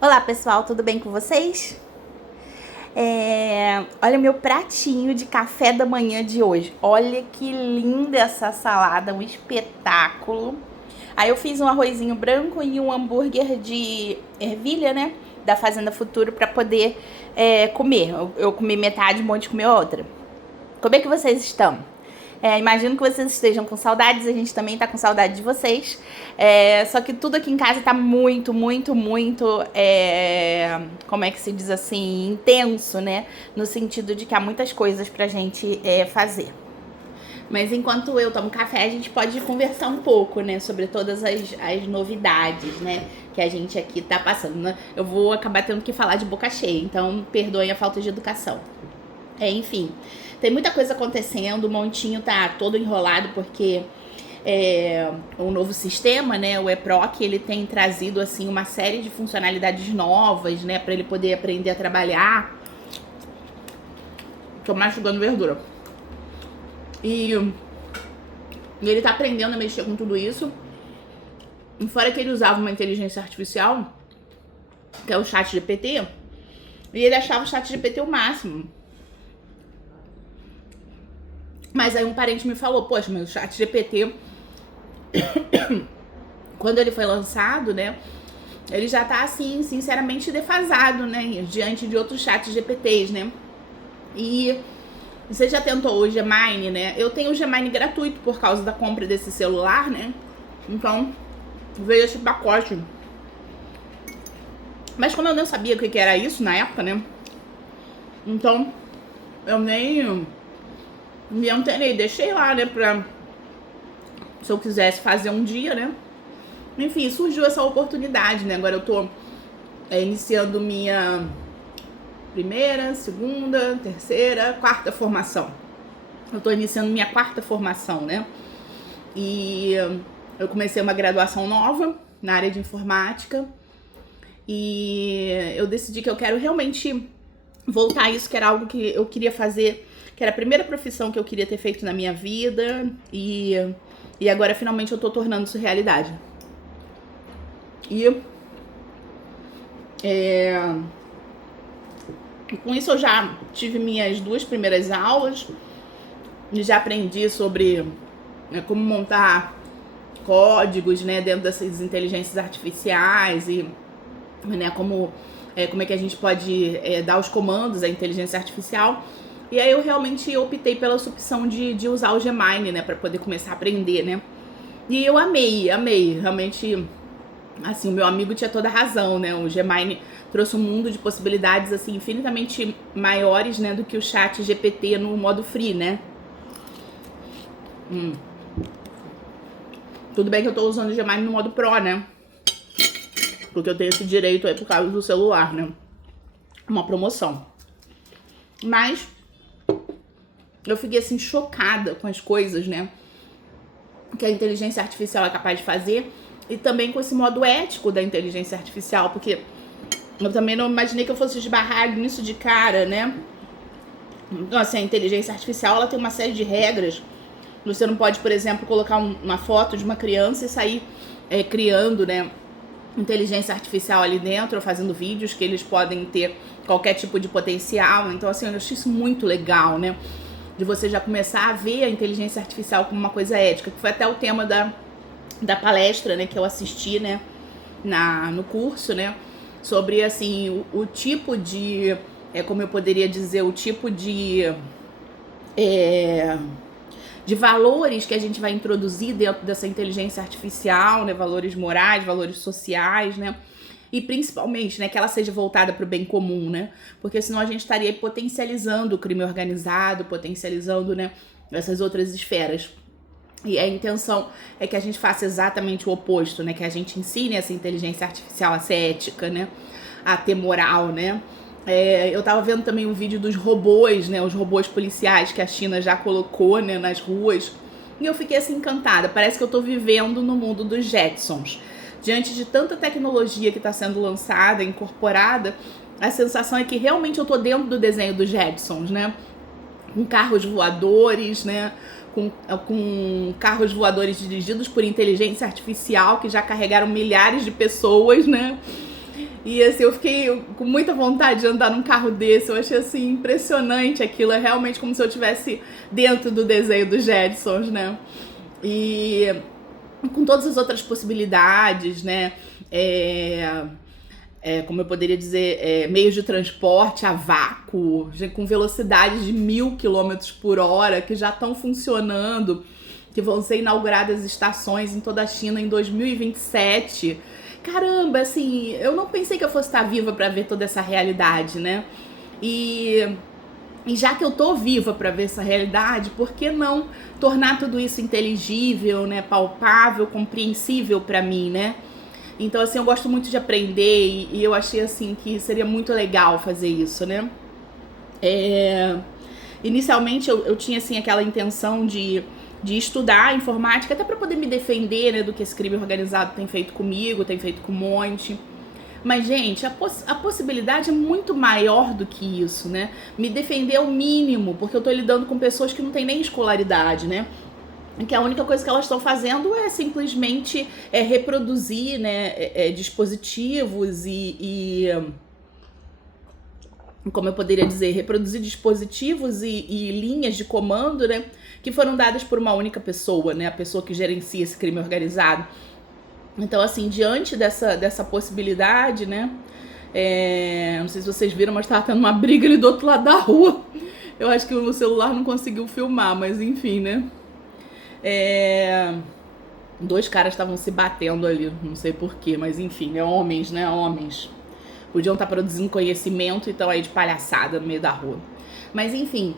Olá pessoal, tudo bem com vocês? Olha meu pratinho de café da manhã de hoje. Olha que linda essa salada, um espetáculo. Aí eu fiz um arrozinho branco e um hambúrguer de ervilha, né? Da Fazenda Futuro para poder comer. Eu comi metade, um monte de comer outra. Como é que vocês estão? Imagino que vocês estejam com saudades, a gente também tá com saudade de vocês. Só que tudo aqui em casa tá muito, muito, muito, como é que se diz assim, intenso, né? No sentido de que há muitas coisas pra gente fazer. Mas enquanto eu tomo café, a gente pode conversar um pouco, né? Sobre todas as novidades, né? Que a gente aqui tá passando, né? Eu vou acabar tendo que falar de boca cheia, então perdoem a falta de educação. Enfim, tem muita coisa acontecendo, o Montinho tá todo enrolado porque o novo sistema, né, o EPROC, ele tem trazido assim uma série de funcionalidades novas, né, para ele poder aprender a trabalhar. Tô mastigando verdura. E ele tá aprendendo a mexer com tudo isso. E fora que ele usava uma inteligência artificial, que é o ChatGPT, e ele achava o ChatGPT o máximo. Mas aí um parente me falou, poxa, mas o ChatGPT, quando ele foi lançado, né, ele já tá, assim, sinceramente defasado, né, diante de outros ChatGPTs, né. E você já tentou o Gemini, né? Eu tenho o Gemini gratuito por causa da compra desse celular, né. Então, veio esse pacote. Mas como eu não sabia o que era isso na época, né, então eu nem me antenei, deixei lá, né, pra se eu quisesse fazer um dia, né. Enfim, surgiu essa oportunidade, né, agora eu tô iniciando minha primeira, segunda, terceira, quarta formação. Eu tô iniciando minha quarta formação, né, e eu comecei uma graduação nova na área de informática e eu decidi que eu quero realmente voltar a isso, que era algo que eu queria fazer, que era a primeira profissão que eu queria ter feito na minha vida e agora finalmente eu tô tornando isso realidade. E com isso eu já tive minhas 2 primeiras aulas e já aprendi sobre como montar códigos, né, dentro dessas inteligências artificiais e, né, como é que a gente pode dar os comandos à inteligência artificial. E aí eu realmente optei pela opção de usar o Gemini, né, para poder começar a aprender, né. E eu amei, realmente, assim, o meu amigo tinha toda a razão, né, o Gemini trouxe um mundo de possibilidades, assim, infinitamente maiores, né, do que o ChatGPT no modo free, né. Tudo bem que eu tô usando o Gemini no modo Pro, né, porque eu tenho esse direito aí por causa do celular, né, uma promoção. Mas eu fiquei assim chocada com as coisas, né, que a inteligência artificial é capaz de fazer e também com esse modo ético da inteligência artificial, porque eu também não imaginei que eu fosse esbarrar nisso de cara, né. Então, assim, a inteligência artificial, ela tem uma série de regras. Você não pode, por exemplo, colocar uma foto de uma criança e sair criando, né, inteligência artificial ali dentro, ou fazendo vídeos que eles podem ter qualquer tipo de potencial. Então, assim, eu achei isso muito legal, né, de você já começar a ver a inteligência artificial como uma coisa ética, que foi até o tema da palestra, né, que eu assisti, né, no curso, né, sobre, assim, o tipo de, como eu poderia dizer, o tipo de valores que a gente vai introduzir dentro dessa inteligência artificial, né, valores morais, valores sociais, né, e principalmente, né, que ela seja voltada para o bem comum, né, porque senão a gente estaria potencializando o crime organizado, potencializando, né, essas outras esferas. E a intenção é que a gente faça exatamente o oposto, né, que a gente ensine essa inteligência artificial a ser ética, né, a ter moral, né. Eu tava vendo também um vídeo dos robôs, né, os robôs policiais que a China já colocou, né, nas ruas, e eu fiquei assim encantada, parece que eu tô vivendo no mundo dos Jetsons. Diante de tanta tecnologia que está sendo lançada, incorporada, a sensação é que realmente eu tô dentro do desenho dos Jetsons, né, com carros voadores, né, com carros voadores dirigidos por inteligência artificial que já carregaram milhares de pessoas, né, E assim, eu fiquei com muita vontade de andar num carro desse. Eu achei assim impressionante aquilo. É realmente como se eu estivesse dentro do desenho dos Jetsons, né? E com todas as outras possibilidades, né? Como eu poderia dizer, meios de transporte a vácuo, com velocidades de 1.000 km/h, que já estão funcionando, que vão ser inauguradas estações em toda a China em 2027. Caramba, assim, eu não pensei que eu fosse estar viva para ver toda essa realidade, né? E já que eu tô viva para ver essa realidade, por que não tornar tudo isso inteligível, né, palpável, compreensível para mim, né? Então, assim, eu gosto muito de aprender e eu achei, assim, que seria muito legal fazer isso, né? Inicialmente, eu tinha, assim, aquela intenção de estudar informática, até para poder me defender, né, do que esse crime organizado tem feito comigo, tem feito com um monte. Mas, gente, a possibilidade é muito maior do que isso, né? Me defender é o mínimo, porque eu tô lidando com pessoas que não têm nem escolaridade, né? Que a única coisa que elas estão fazendo é simplesmente reproduzir, né, dispositivos como eu poderia dizer, reproduzir dispositivos e linhas de comando, né, que foram dadas por uma única pessoa, né, a pessoa que gerencia esse crime organizado. Então, assim, diante dessa possibilidade, né, não sei se vocês viram, mas tava tendo uma briga ali do outro lado da rua. Eu acho que o celular não conseguiu filmar, mas enfim, né. Dois caras estavam se batendo ali, não sei porquê, mas enfim, homens, né, homens. Podiam estar produzindo conhecimento e estão aí de palhaçada no meio da rua. Mas enfim,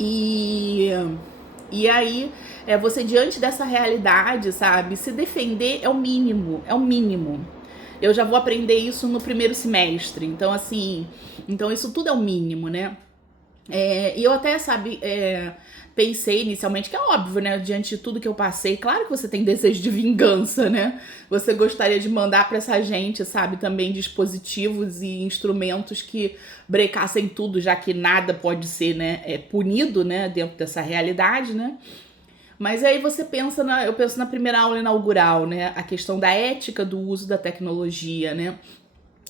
e aí, você diante dessa realidade, sabe, se defender é o mínimo, é o mínimo. Eu já vou aprender isso no primeiro semestre, então assim, então isso tudo é o mínimo, né? E eu até, sabe, pensei inicialmente que é óbvio, né, diante de tudo que eu passei, claro que você tem desejo de vingança, né? Você gostaria de mandar pra essa gente, sabe, também dispositivos e instrumentos que brecassem tudo, já que nada pode ser, né, punido, né, dentro dessa realidade, né? Mas aí você pensa, eu penso na primeira aula inaugural, né, a questão da ética do uso da tecnologia, né?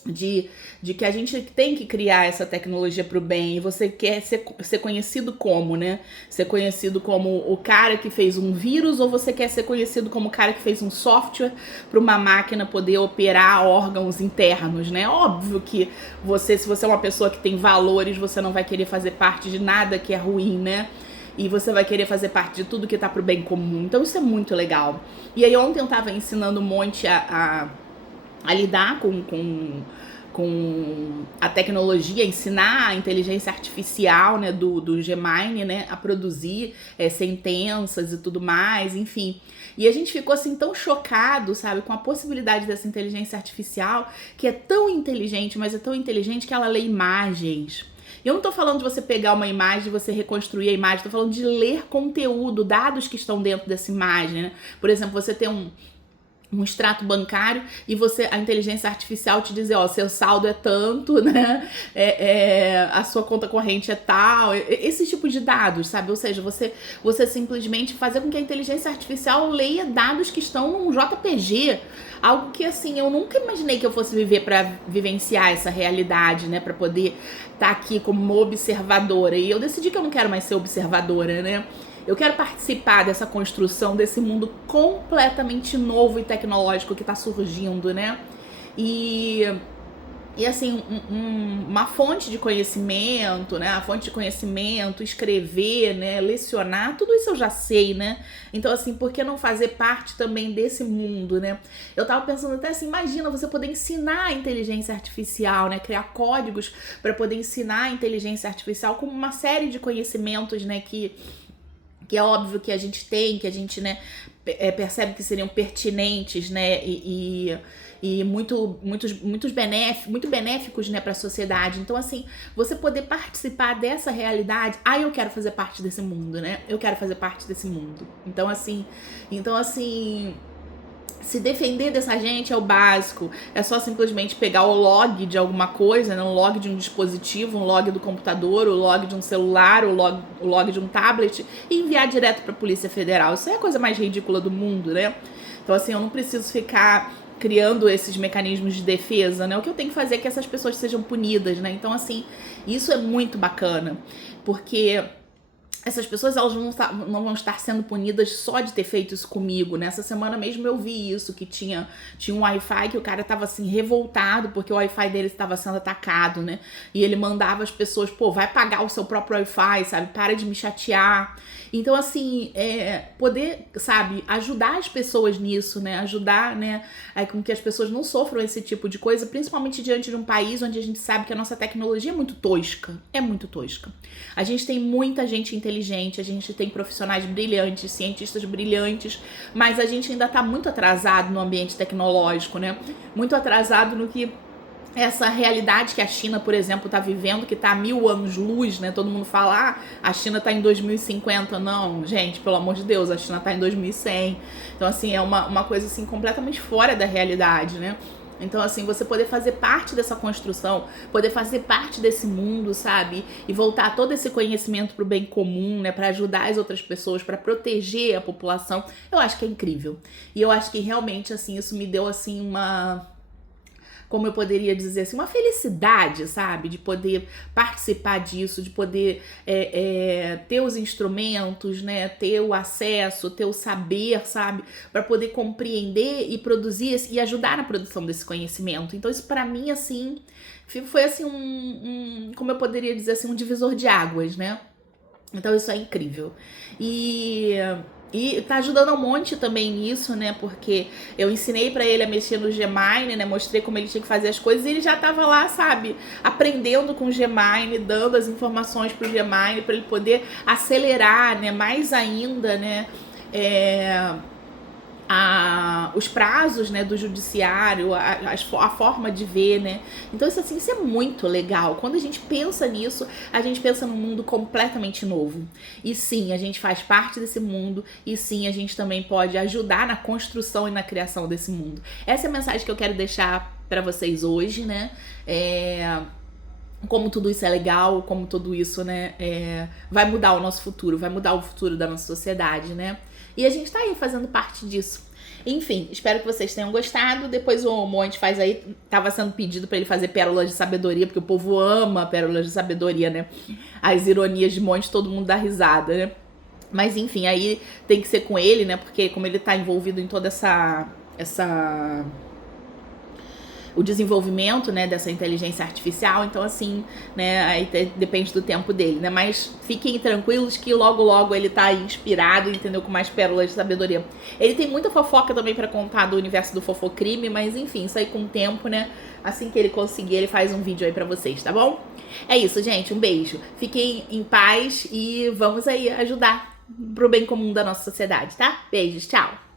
De que a gente tem que criar essa tecnologia para o bem, e você quer ser conhecido como, né? Ser conhecido como o cara que fez um vírus, ou você quer ser conhecido como o cara que fez um software para uma máquina poder operar órgãos internos, né? Óbvio que se você é uma pessoa que tem valores, você não vai querer fazer parte de nada que é ruim, né? E você vai querer fazer parte de tudo que tá pro bem comum. Então isso é muito legal. E aí ontem eu tava ensinando um monte a lidar com a tecnologia, ensinar a inteligência artificial, né, do Gemini, né, a produzir sentenças e tudo mais, enfim. E a gente ficou assim tão chocado, sabe, com a possibilidade dessa inteligência artificial, que é tão inteligente, mas é tão inteligente que ela lê imagens. Eu não tô falando de você pegar uma imagem e você reconstruir a imagem, tô falando de ler conteúdo, dados que estão dentro dessa imagem, né? Por exemplo, você tem um extrato bancário e a inteligência artificial te dizer, seu saldo é tanto, né? A sua conta corrente é tal, esse tipo de dados, sabe? Ou seja, você simplesmente fazer com que a inteligência artificial leia dados que estão num JPG, algo que, assim, eu nunca imaginei que eu fosse viver para vivenciar essa realidade, né? Para poder estar aqui como uma observadora. E eu decidi que eu não quero mais ser observadora, né? Eu quero participar dessa construção, desse mundo completamente novo e tecnológico que está surgindo, né? E assim, uma fonte de conhecimento, né? A fonte de conhecimento, escrever, né? Lecionar, tudo isso eu já sei, né? Então, assim, por que não fazer parte também desse mundo, né? Eu tava pensando até assim, imagina você poder ensinar a inteligência artificial, né? Criar códigos para poder ensinar a inteligência artificial como uma série de conhecimentos, né? Que é óbvio que a gente tem, que a gente, né, percebe que seriam pertinentes, né, e muito benéficos, né, para a sociedade. Então, assim, você poder participar dessa realidade, eu quero fazer parte desse mundo, né, eu quero fazer parte desse mundo. Então, assim, se defender dessa gente é o básico. É só simplesmente pegar o log de alguma coisa, né? Um log de um dispositivo, um log do computador, o log de um celular, o log de um tablet e enviar direto para a Polícia Federal. Isso é a coisa mais ridícula do mundo, né? Então, assim, eu não preciso ficar criando esses mecanismos de defesa, né? O que eu tenho que fazer é que essas pessoas sejam punidas, né? Então, assim, isso é muito bacana, porque essas pessoas, elas não vão estar sendo punidas só de ter feito isso comigo. Nessa semana mesmo eu vi isso, que tinha um Wi-Fi que o cara tava assim revoltado porque o Wi-Fi dele estava sendo atacado, né? E ele mandava as pessoas, pô, vai pagar o seu próprio Wi-Fi, sabe? Para de me chatear. Então, assim, poder, sabe, ajudar as pessoas nisso, né? Ajudar, né, com que as pessoas não sofram esse tipo de coisa, principalmente diante de um país onde a gente sabe que a nossa tecnologia é muito tosca. É muito tosca. A gente tem muita gente inteligente, a gente tem profissionais brilhantes, cientistas brilhantes, mas a gente ainda tá muito atrasado no ambiente tecnológico, né? Muito atrasado no que essa realidade que a China, por exemplo, tá vivendo, que tá a 1000 anos-luz, né? Todo mundo fala, a China tá em 2050. Não, gente, pelo amor de Deus, a China tá em 2100. Então, assim, é uma coisa, assim, completamente fora da realidade, né? Então, assim, você poder fazer parte dessa construção, poder fazer parte desse mundo, sabe? E voltar todo esse conhecimento pro bem comum, né? Pra ajudar as outras pessoas, pra proteger a população, eu acho que é incrível. E eu acho que realmente, assim, isso me deu, assim, como eu poderia dizer assim, uma felicidade, sabe? De poder participar disso, de poder ter os instrumentos, né? Ter o acesso, ter o saber, sabe? Para poder compreender e produzir e ajudar na produção desse conhecimento. Então isso para mim, assim, foi assim como eu poderia dizer assim, um divisor de águas, né? Então isso é incrível. E tá ajudando um monte também nisso, né? Porque eu ensinei pra ele a mexer no Gmine, né? Mostrei como ele tinha que fazer as coisas e ele já tava lá, sabe? Aprendendo com o Gmine, dando as informações pro Gmine pra ele poder acelerar, né? Mais ainda, né? Os prazos, né, do judiciário, a forma de ver, né? Então isso é muito legal. Quando a gente pensa nisso, a gente pensa num mundo completamente novo. E sim, a gente faz parte desse mundo e sim, a gente também pode ajudar na construção e na criação desse mundo. Essa é a mensagem que eu quero deixar para vocês hoje, né? Como tudo isso é legal, como tudo isso, né, vai mudar o nosso futuro, vai mudar o futuro da nossa sociedade, né? E a gente tá aí fazendo parte disso. Enfim, espero que vocês tenham gostado. Depois o Monte faz aí, tava sendo pedido pra ele fazer pérolas de sabedoria, porque o povo ama pérolas de sabedoria, né? As ironias de Monte, todo mundo dá risada, né? Mas enfim, aí tem que ser com ele, né? Porque como ele tá envolvido em toda o desenvolvimento, né, dessa inteligência artificial, então assim, né, aí depende do tempo dele, né, mas fiquem tranquilos que logo logo ele tá aí inspirado, entendeu, com mais pérolas de sabedoria. Ele tem muita fofoca também pra contar do universo do Fofocrime, mas enfim, isso aí com o tempo, né, assim que ele conseguir, ele faz um vídeo aí pra vocês, tá bom? É isso, gente, um beijo, fiquem em paz e vamos aí ajudar pro bem comum da nossa sociedade, tá? Beijos, tchau!